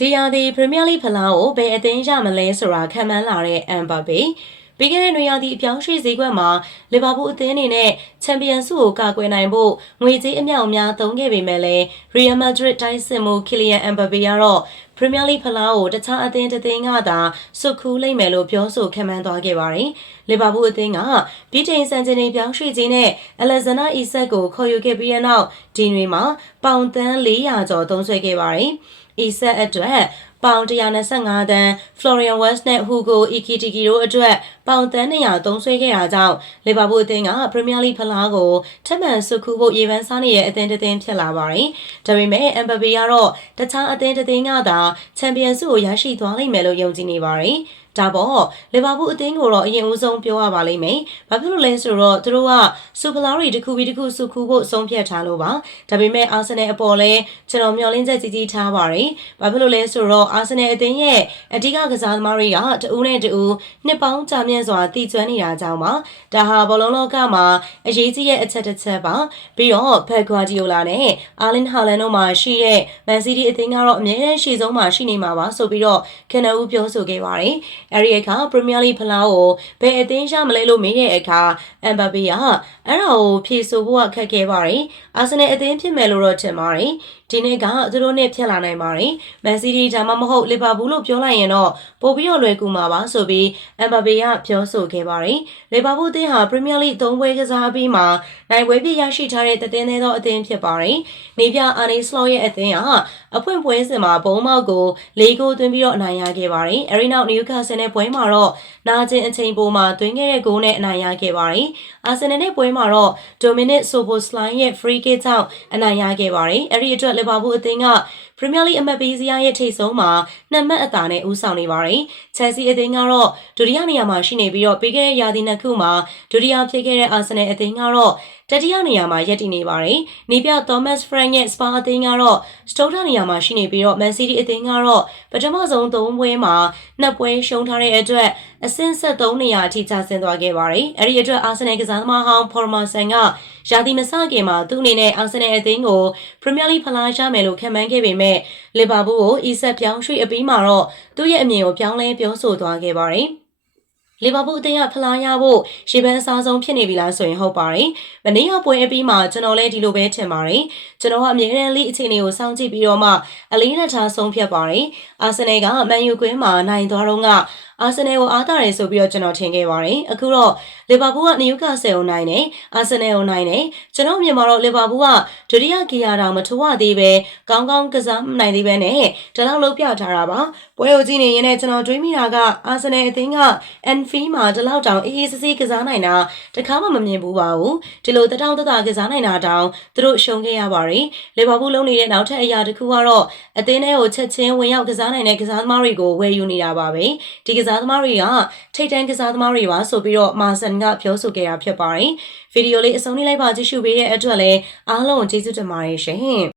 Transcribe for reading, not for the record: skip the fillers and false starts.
တရားသည်ပရီးမီးယားလိဖလားကိုဘယ်အသင်းရမလဲဆိုတာခံမှန်းလာတဲ့အမ်ဘာပေပြီးခဲ့တဲ့နွေရာသီအပြောင်းရွှေ့ဈေးကွက်မှာလီဗာပူးအသင်းအနေနဲ့ချန်ပီယံဆုကိုကာကွယ်နိုင်ဖို့ငွေကြေးအမြောက်အများသုံးခဲ့ပေမဲ့လည်းရီယယ်မက်ဒရစ်တိုက်စစ်မှုကီလီယန်အမ်ဘာပေကတော့ပရီးမီးယားလိဖလားကိုတခြားအသင်းတစ်သင်းကသာစွတ်ခူးလိမ့်မယ်လို့ပြောဆိုခံမှန်းသွားခဲ့ပါတယ်။လီဗာပူးအသင်းကဗြိတိန်စံချိန်တင်ပြောင်းရွှေ့ခြင်းနဲ့အလက်ဇန်ဒါအီဆက်ကိုခေါ်ယူခဲ့ပြီးတဲ့နောက်ဒီနွေမှာပေါင်သန်း400ကျော်သုံးစွဲခဲ့ပါတယ်။အီဆက်အတွက်ပေါင်125တန်း Florian West နဲ့ Hugo Ekitike တို့အတွက်ပေါင်သန်း200သုံးစွဲခဲ့တာကြောင့်လီဗာပူးအသင်းကပရီးမီးယားလိဖလားကိုထပ်မံဆုတ်ခူးဖို့ရေပန်းစားနေတဲ့အသင်းတစ်သင်းဖြစ်လာပါတယ်။ဒါပေမဲ့အမ်ဘာပေကတော့တခြားအသင်းတစ်သင်းကသာချန်ပီယံဆုကိုရရှိသွားလိမ့်မယ်လို့ယုံကြည်နေပါတယ်။ဒါပေါ့လီဗာပူးအသင်းကိုတော့အရင်ဦးဆုံးပြောရပါလိမ့်မယ်။ဘာဖြစ်လို့လဲဆိုတော့သူတို့ကစူဖလားတွေတစ်ခုပြီးတစ်ခုစုခူးဖို့ဆုံးဖြတ်ထားလို့ပါ။ဒါပေမဲ့အာဆင်နယ်အပေါ်လဲကျွန်တော်မျှော်လင့်ချက်ကြီးထားပါတယ်။ဘာဖြစ်လို့လဲဆိုတော့အာဆင်နယ်အသင်းရဲ့အဓိကကစားသမားတွေကတဦးနဲ့တဦးနှစ်ပေါင်းကြာမြင့်စွာတည်ကျွမ်းနေတာကြောင့်ပါ။ဒါဟာဘောလုံးလောကမှာအရေးကြီးတဲ့အချက်တစ်ချက်ပါ။ပြီးတော့ဘက်ဂွာဒီယိုလာနဲ့အာလင်ဟာလန်တို့မှာရှိတဲ့မန်စီးတီးအသင်းကတော့အမြဲတမ်းရှေ့ဆုံးမှာရှိနေမှာပါဆိုပြီးတော့ခင်ဗျာဦးပြောဆိုခဲ့ပါတယ်။အဲဒီအခါပရီးမီးယားလိဖလားကိုဘယ်အသင်းရမလဲလို့မေးတဲ့အခါအမ်ဘာပေကအဲ့ဒါကိုဖြေဆိုဖို့ခက်ခဲပါတယ်။အာဆင်နယ်အသင်းဖြစ်မယ်လို့တော့ထင်ပါတယ်။ဒီနေ့ကသူတို့နဲ့ဖြစ်လာနိုင်ပါတယ်။မန်စီးတီးဒါမှမဟုတ်လီဗာပူးလို့ပြောလိုက်ရင်တော့ပိုပြီးတော့လွယ်ကူမှာပါဆိုပြီးအမ်ဘာပေကပြောဆိုခဲ့ပါတယ်။လီဗာပူးအသင်းဟာပရီးမီးယားလိ3ပွဲကစားပြီးမှနိုင်ပွဲပြရရှိထားတဲ့တည်င်းသေးသောအသင်းဖြစ်ပါတယ်။နေပြအာနီစလော့ရဲ့အသင်းဟာအဖွင့်ပွဲစဉ်မှာဘုံမောက်ကို၄ဂိုးသွင်းပြီးတော့အနိုင်ရခဲ့ပါတယ်။အဲဒီနောက်နယူကာဆယ်နဲ့ပွဲမှာတော့နာကျင်အချိန်ပိုမှာသွင်းခဲ့တဲ့ဂိုးနဲ့အနိုင်ရခဲ့ပါတယ်။အာဆင်နယ်နဲ့ပွဲမှာတော့ဒိုမီနစ်ဆိုဘိုစလိုင်းရဲ့ free kick ကြောင့်အနိုင်ရခဲ့ပါတယ်။အဲဒီအတွက်လီဗာပူးအသင်းကပရီးမီးယားလိအမတ်ပေးစရာရဲ့ထိပ်ဆုံးမှာ2မှတ်အသာနဲ့ဦးဆောင်နေပါတယ်။ချယ်ဆီအသင်းကတော့ဒုတိယနေရာမှာရှိနေပြီးတော့ပြီးခဲ့တဲ့ရာသီနှစ်ခုမှာဒုတိယဖြစ်ခဲ့တဲ့အာဆင်နယ်အသင်းကတော့တတိယနေရာမှာရပ်တည်နေပါတယ်။နေပြသောမတ်ဖရန့်ရဲ့စပါအသင်းကတော့စတုတ်ထနေရာမှာရှိနေပြီးတော့မန်စီးတီးအသင်းကတော့ပထမဆုံး3ပွဲမှာ2ပွဲရှုံးထားတဲ့အတွက်အဆင့်73နေရာအထိကျဆင်းသွားခဲ့ပါတယ်။အဲဒီအတွက်အာဆင်နယ်ကစားသမားဟောင်းဖော်မာဆန်ကရာသီမစခင်မှာသူ့အနေနဲ့အာဆင်နယ်အသင်းကိုပရီးမီးယားလိဖလားရမယ်လို့ခန့်မှန်းခဲ့ပေမဲ့လီဗာပူးကိုအီဆက်ပြောင်းရွှေ့အပြီးမှာတော့သူ့ရဲ့အမြင်ကိုပြောင်းလဲပြောဆိုသွားခဲ့ပါတယ်။လီဗာပူးအသင်းကဖလားရဖို့ရေပန်းအစားဆုံးဖြစ်နေပြီလားဆိုရင်ဟုတ်ပါတယ်။မနေ့ကပွဲအပြီးမှာကျွန်တော်လည်းဒီလိုပဲထင်ပါတယ်။ကျွန်တော်ကအမြဲတမ်းလိအခြေအနေကိုစောင့်ကြည့်ပြီးတော့မှအလေးနဲ့ထားဆုံးဖြတ်ပါတယ်။အာဆင်နယ်ကမန်ယူကွင်းမှာနိုင်သွားတော့ကအာဆင်နယ်ကိုအားတာတယ်ဆိုပြီးတော့ကျွန်တော်ထင်ခဲ့ပါတယ်။အခုတော့လီဗာပူးကနယူကာဆယ်ကိုနိုင်တယ်။အာဆင်နယ်ကိုနိုင်တယ်။ကျွန်တော်မြင်မှာတော့လီဗာပူးကဒုတိယဂီယာတောင်မထိုးရသေးပဲကောင်းကောင်းကစားနိုင်သေးပဲနဲ့ဒါတော့လုပ်ပြထားတာပါ။ပွဲကိုကြည့်နေရင်လည်းကျွန်တော်တွေးမိတာကအာဆင်နယ်အသင်းကအန်ဖီမှာဒီလောက်တောင်အေးအေးဆေးဆေးကစားနိုင်တာတခါမှမမြင်ဘူးပါဘူး။ဒီလိုတတောင်တကစားနိုင်တာတောင်သူတို့ရှုံးခဲ့ရပါတယ်။လီဗာပူးလုံးနေတဲ့နောက်ထပ်အရာတစ်ခုကတော့အသင်းထဲကိုချက်ချင်းဝင်ရောက်ကစားနိုင်တဲ့ကစားသမားတွေကိုဝယ်ယူနေတာပါပဲ။ဒီကစားသမားတွေကထိပ်တန်းကစားသမားတွေပါဆိုပြီးတော့မာဆန်ကပြောဆိုခဲ့တာဖြစ်ပါတယ်။ဗီဒီယိုလေးအဆုံးလေးလိုက်ပါကြည့်ရှုပေးတဲ့အတွက်လည်းအားလုံးကျေးဇူးတင်ပါတယ်ရှင်။